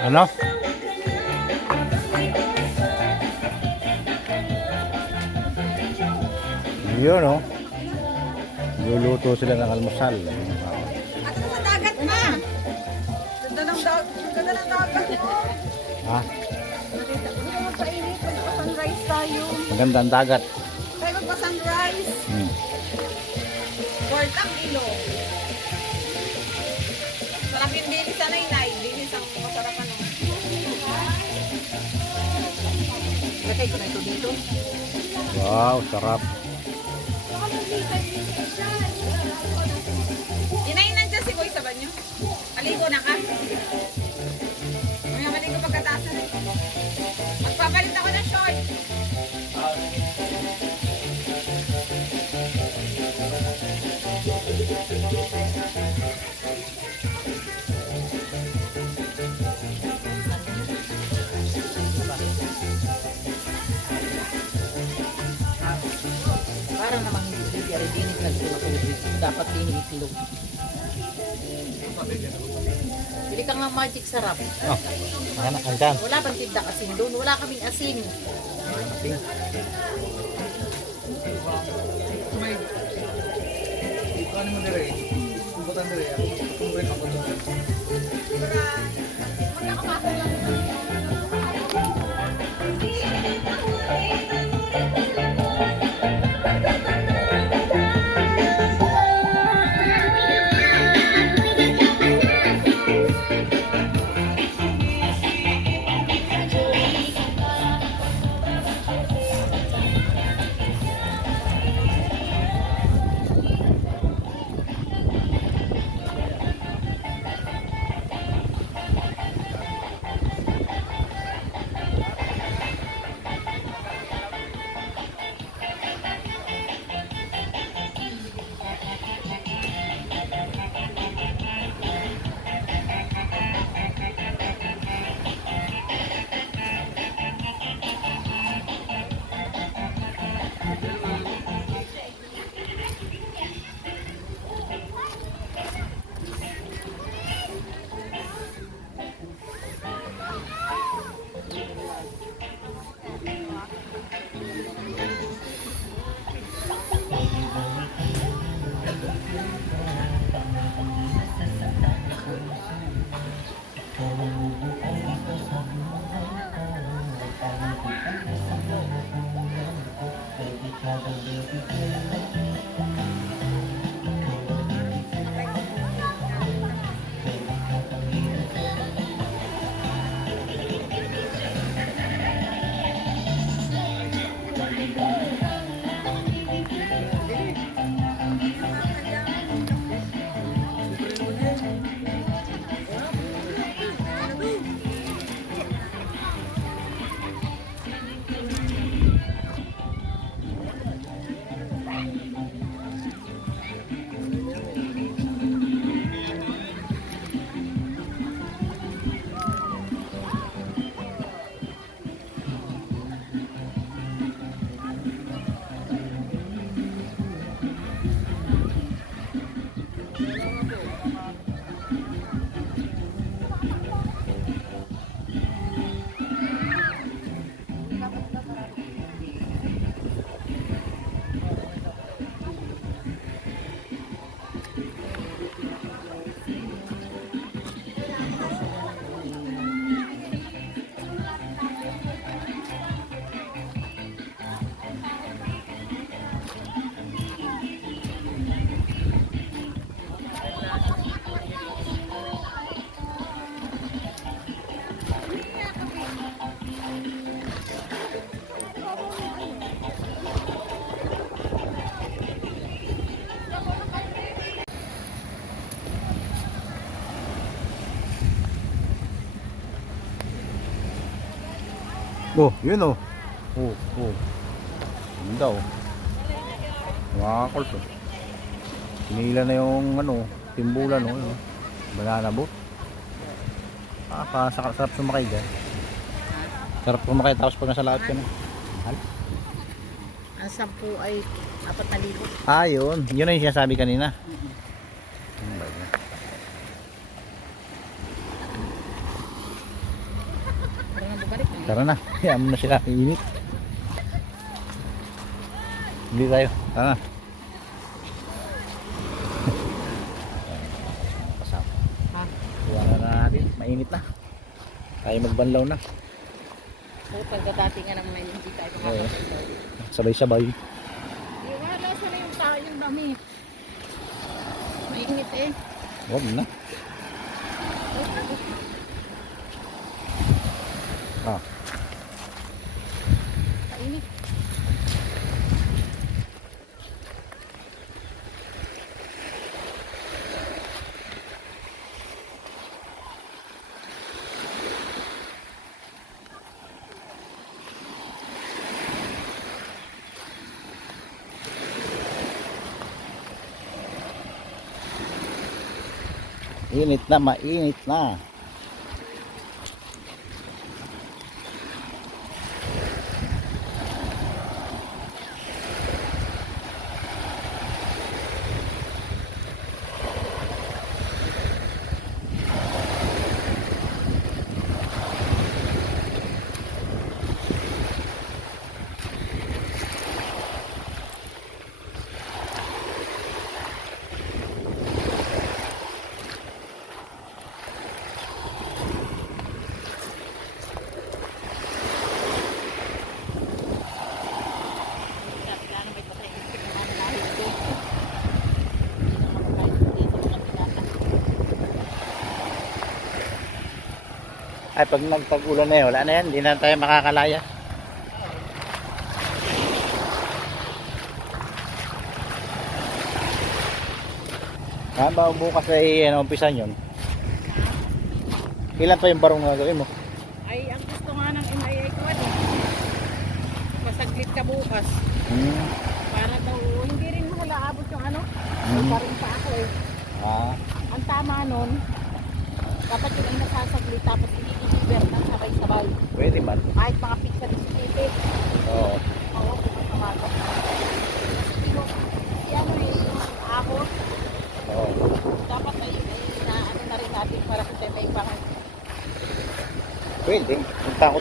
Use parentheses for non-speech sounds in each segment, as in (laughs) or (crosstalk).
Ano? Yun oh. Luluto sila ng almusal. At sa dagat ma. Ganda ng dagat. Ganda ng dagat mo. Ha? Gusto mo magpainit. Magpa-sunrise tayo. Maganda ang dagat. Tayo magpa-sunrise. Hmm. Worth ang ilong. Sarap yung dinis sa nainay. Dinis ang masarap. Wow, sarap. Inayin nandiyan si Boy sa banyo. Aligo na ka. May maligo pagkataas na. Magpapalit ako ng short. Dapat din itlog. Bili ka nga magic sarap. Oh, ano, andyan. Wala bang tinda asin doon? Wala kaming asin. Oh, yun oh. Oh, oh. Ganda oh. Mga kalso. Pinila na yung ano, timbulan oh. Yun, oh. Banana boat. Ah, pa, sarap, sarap sumakay dyan. Sarap sumakay tapos pag nasa lahat ka na. Mahal. Ang sampu ay apat na libo. Ah, yun. Yun ang sinasabi kanina. Ano ba yun? Tara na. (laughs) Hayaan mo na sila. Init. Hindi tayo. Tara na. Ha? Na natin. Mainit na. Tayo magbanlaw na. So, pagkadating nga naman hindi tayo makakapagod. Sabay-sabay. Eh, wala sila yung tao yung damit. Mainit eh. Huwag na. Ah. Init na, mainit na. Lalo may patay ng mga lahit ko. Hindi na makakain hindi sa mga pinata. Ay, pag nagpag-ulan na yun, wala na yan. Hindi na tayo makakalaya. Ah, ba bukas ay ano, umpisan yun? Ilan pa yung barong na gawin mo? Ay, ang gusto nga ng MIA ko ano, masaglit ka bukas. Hmm. Para daw, hindi rin wala abot yung ano. Hmm. rin pa ako eh. Ah, Ang tama nun, dapat yun ang nasasaglit tapos i-deliver ng sabay-sabay. pwede man. Kahit mga pizza ni Sipete. Oo. Oo, masamaga. Pero, si ano eh, yung ahon, Oo. dapat ay, ay na, ano na rin natin para sa temay pang Pwede.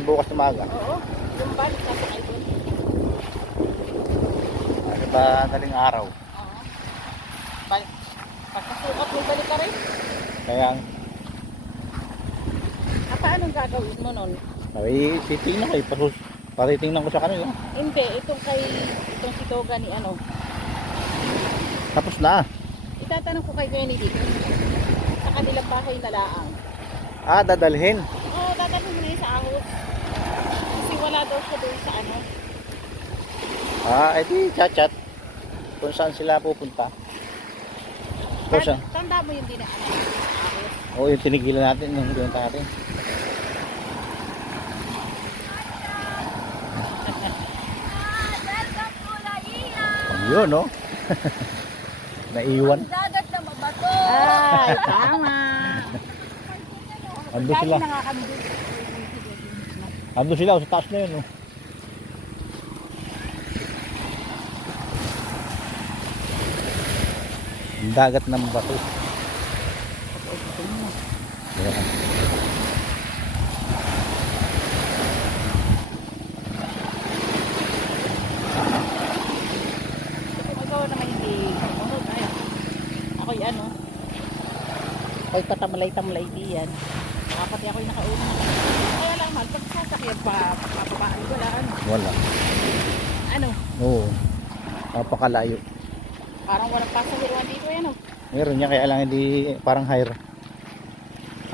Doon bukas na maaga. Oo, yung balik ay doon. Ano ba daling araw? Oo. Balik. Pagkasuot mo, balik ka rin. Kaya, Ah, paano gagawin mo nun? ay, titingnan ko eh. Pasus, patitingnan ko sa kanila. Hindi, itong kay, itong si Toga ni ano. Tapos na. Itatanong ko kay Kennedy. Sa kanilang bahay na laang. Ah, dadalhin mo na yun sa ahos. Kasi wala daw siya doon sa ano. Ah, edi chat-chat. Kung saan sila pupunta. Kung saan? Tanda- mo yung ahos. Oo, yung tinigilan natin, yung gawin natin. Yun, no? (laughs) Naiwan. Dagat na mabato. Ay, tama. Ando sila. doon. Ando sila, sa taas na yun, no? Ang dagat ng bato. Ayan. Ay, ako'y ano, ako'y patamalay-tamalay diyan. Baka pati ako'y nakauna. Kaya lang man, pag sasakyan pa, papabaan ko lang. Wala. Ano, Oo. Napakalayo. Parang walang pasahiruan dito yan, oh. Meron niya kaya lang hindi parang hire.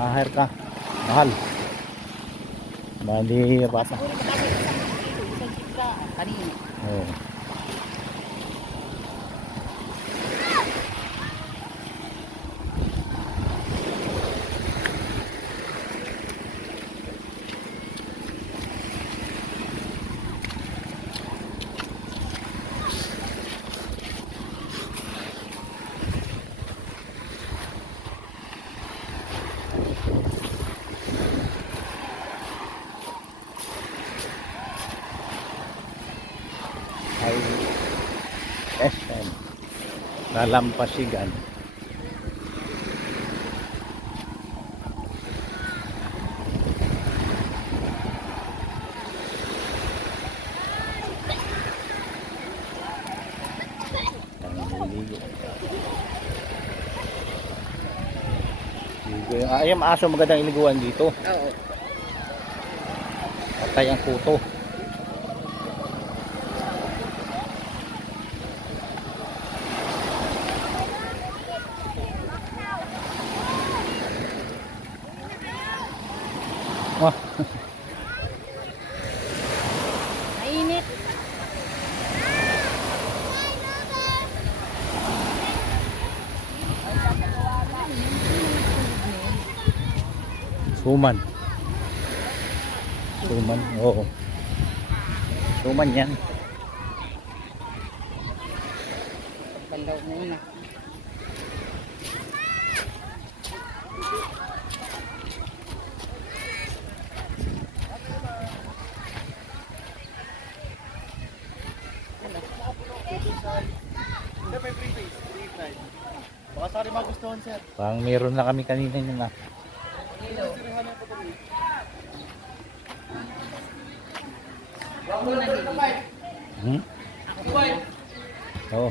Ah, hire ka. Mahal. Hindi pa. Siguro makakit isang kilo, isang kilo, kanina. Oo. ay SM Lalampasigan Ay, ang aso magandang iliguan dito. Oo. Patay ang kuto. Suman. Suman, oo. Suman yan. Balaw na yun ah. Baka sari magustuhan sir. Parang meron na kami kanina yun ah. Hmm? Oo.